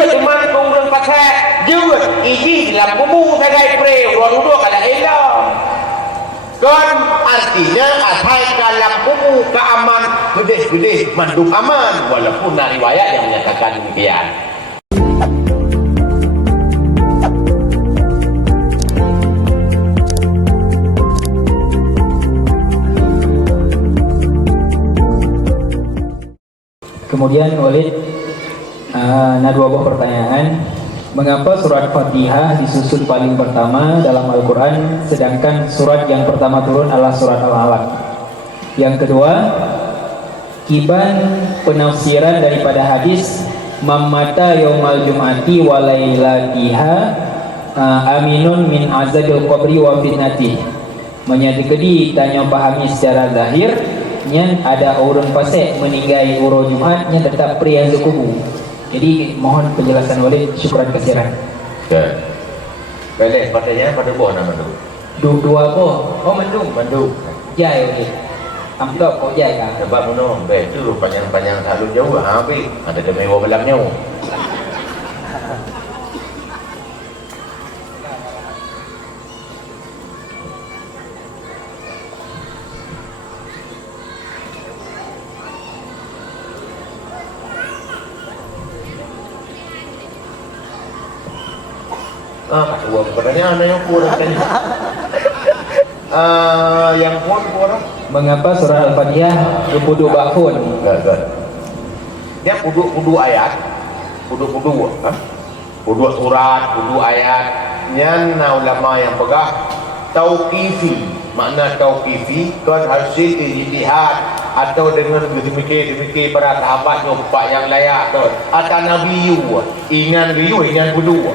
dia teman turun pakai juga ini dalam kubu saya pre dua kalau elok kan artinya atai dalam kubu keaman gede mandung aman walaupun riwayat yang menyatakan demikian. Kemudian Walid ada dua buah pertanyaan. Mengapa surat Fatihah disusun paling pertama dalam Al-Quran, sedangkan surat yang pertama turun adalah surat Al-Alaq? Yang kedua, kiban penafsiran daripada hadis Mamata yaumal jum'ati wa lailatiha aminun min azabil qabri wa fitnati. Menyadikedi tanya pahami secara zahir nya ada urun pasek meninggal uro Jumatnya tetap pria yang kubu. Jadi mohon penjelasan Walid, syukran kasiran. Ya. Boleh patahnya pada buah nama tu. Dua buah. Oh mendung. Jai Walid. Amplop kau jai kan? Sebab mana? Betul panjang selalu jauh. Habis ada demi belakangnya. Dua pertanyaan yang kurang yang kurang. Mengapa surah Al-Fatihah berpuduk bakun? Dia puduk ayat, puduk surat, puduk ayat. Nya ulama yang pegah tauqifi. Makna tauqifi kan hasil ijtihad atau dengan demikian para sahabat nyoba yang layak tu. Atau Nabi ingan puduk.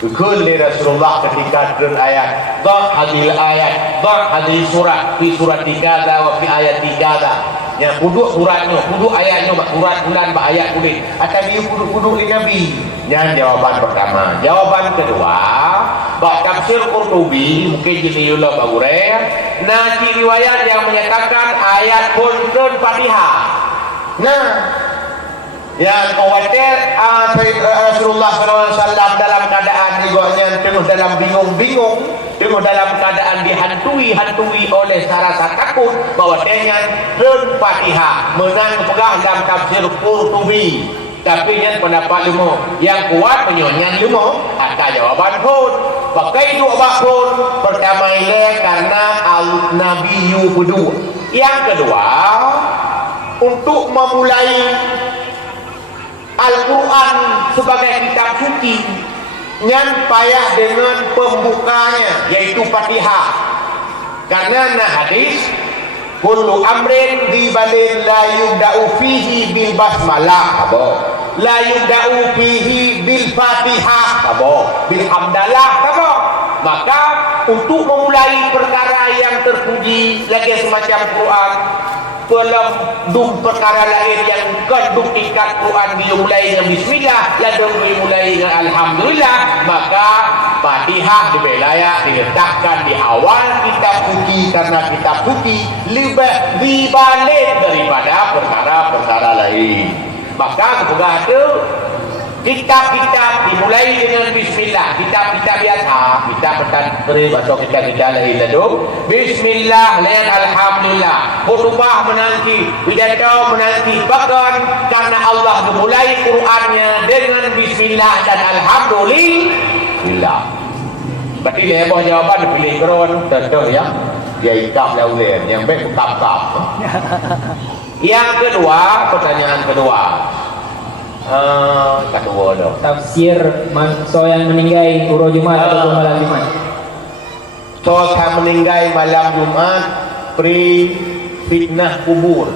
Kul li Rasulullah ketika turun ayat hadil surat fi surat 3 wa fi ayat 3 yang puduk suratnya puduk ayatnya surat bulan ayat kulit atau dia puduk li Nabi. Yang jawaban pertama. Jawaban kedua tafsir Qurtubi mungkin jadi ulama bagure nanti riwayat yang menyatakan ayat pun turun Fatihah. Nah yang khawatir Rasulullah SAW dalam keadaan riganya tengah dalam bingung, tengah dalam keadaan dihantui oleh rasa takut bahawa dengan Fatihah menang pegang dalam tafsir Qurtubi. Tapi yang pendapat lima yang kuat penyonyan lima ada jawaban pun pakai dua bakun pertama ini karena Nabi kedua. Yang kedua untuk memulai Al-Quran sebagai kitab suci yang payah dengan pembukanya yaitu Fatihah. Karena hadis kullu amrin dibalin la yubda'u fihi bil basmalah la yubda'u fihi bil Fatihah bil hamdalah maka untuk memulai perkara yang terpuji lagi semacam Quran belum perkara lain yang kandung tingkat Quran dimulai dengan bismillah lalu dimulai dengan alhamdulillah, maka Fatihah dibelaya diletakkan di awal kitab suci karena kitab suci lebih dibalik daripada perkara-perkara lain. Maka kemudian itu kitab-kitab dimulai dengan bismillah, kitab-kitab biasa, kitab bertankrib atau kitab-kitab lain lalu bismillah lain alhamdulillah, khutbah menanti, pidato menanti, bahkan karena Allah memulai Qur'annya dengan bismillah dan alhamdulillah. Berarti lebih jawaban pilih keron tentu ya ikap laulin yang baik kap-kap. Yang kedua, pertanyaan kedua tafsir so yang meninggal uro Jumat atau malam Jumat. So yang meninggal malam Jumat pri fitnah kubur.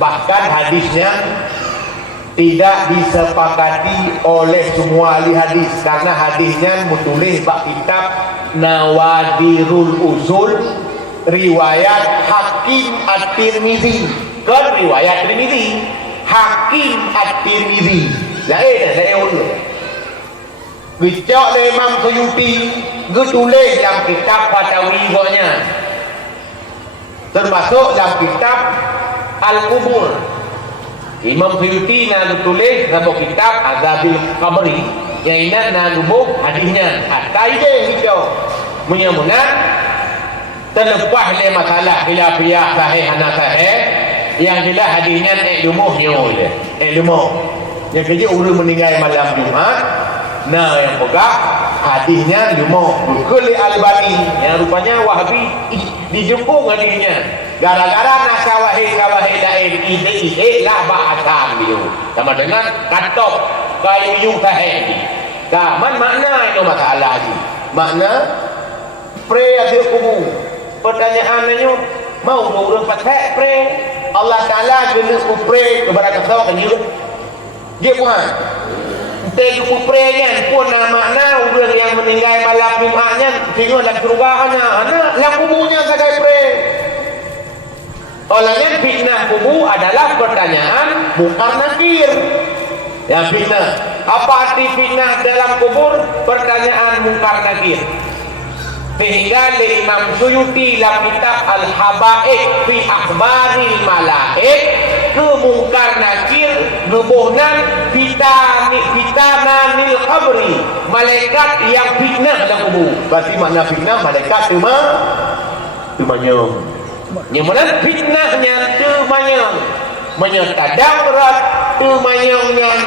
Bahkan hadisnya tidak disepakati oleh semua ahli hadis karena hadisnya menulis bab kitab Nawadirul Usul riwayat Hakim At-Tirmizi. Kan riwayat Tirmizi Hakim At-Tirmizi lain saya ulang Gicok le Imam Suyuti getulis dalam kitab Fatawi nya termasuk dalam kitab Al-Kubur Imam Suyuti nak tulis dalam kitab Azabil Qabri yang ingat nak lubuk hadisnya kaedah kita menyamuna terlepas le masalah khilafiyah sahih ana sahih yang jelas hadisnya ilmuhnya oleh ilmu yang kerja orang meninggal malam Jumaat nah yang pegang hadisnya ilmu Bukhari Al-Albani yang rupanya Wahabi dijempung hadisnya gara-gara nak kawahid lain ide lah bahasa dia sama dengan katok kayu sahih ni man makna itu masalah ni makna pray ada kubur pertanyaannya mau orang pakai pray Allah Ta'ala kena pray kepada kita kan dia Tuhan kita pray kan pun makna orang yang meninggal malam Jumaatnya tinggal dalam surganya dalam kuburnya sebagai pray olehnya fitnah kubur adalah pertanyaan mungkar nakir yang fitnah apa arti fitnah dalam kubur pertanyaan mungkar nakir sehingga Imam Suyuti dalam kitab Al-Habaib fi Akhbaril Malaik ke mungkar nakir nubuhnan fitananil qabri malaikat yang fitnah dalam kubur berarti makna fitnah malaikat temanya nyamunan fitnahnya temanya menyertadang berat temanya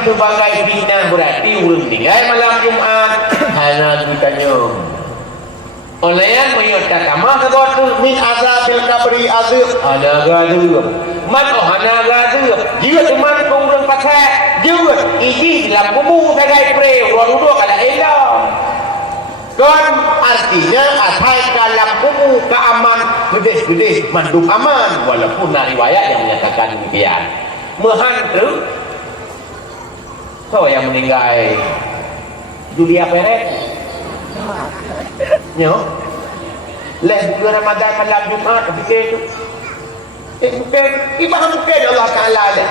sebagai fitnah berarti urang tinggal malam Jumaat hanya ditanya oleh yang menyertadama sesuatu min azabil kabri azib ada gaduh man hana gaduh jika teman urang pakai juga iji dalam kubur sebagai pre urang-urang ada elah kan artinya asal dalam kubur keaman gede-gede manduk aman walaupun ada riwayat yang menyatakan demikian menghantu so yang meninggal Julia Perez nyo leh bulan Ramadan malam Jumaat fikir tu mungkin ibarat mungkin Allah Ta'ala leh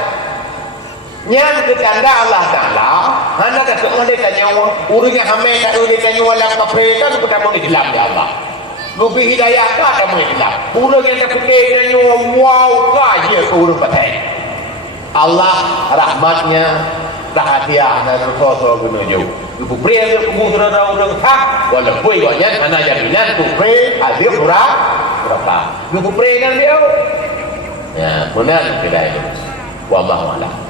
yang ketanda Allah Ta'ala hanya kata oleh tanya urusnya hamil tak boleh tanya walang mafrekan pertama Islam ya Allah lebih hidayah kah kamu Islam urus yang tak fikir tanya wow kah dia ke urus patai Allah rahmatnya rahasia dan rasul menuju ibu pria dia kubur orang hak walaupun banyak mana jaminan tu pria azir berapa ibu pria kan dia ya benar tidak itu wallahu a'lam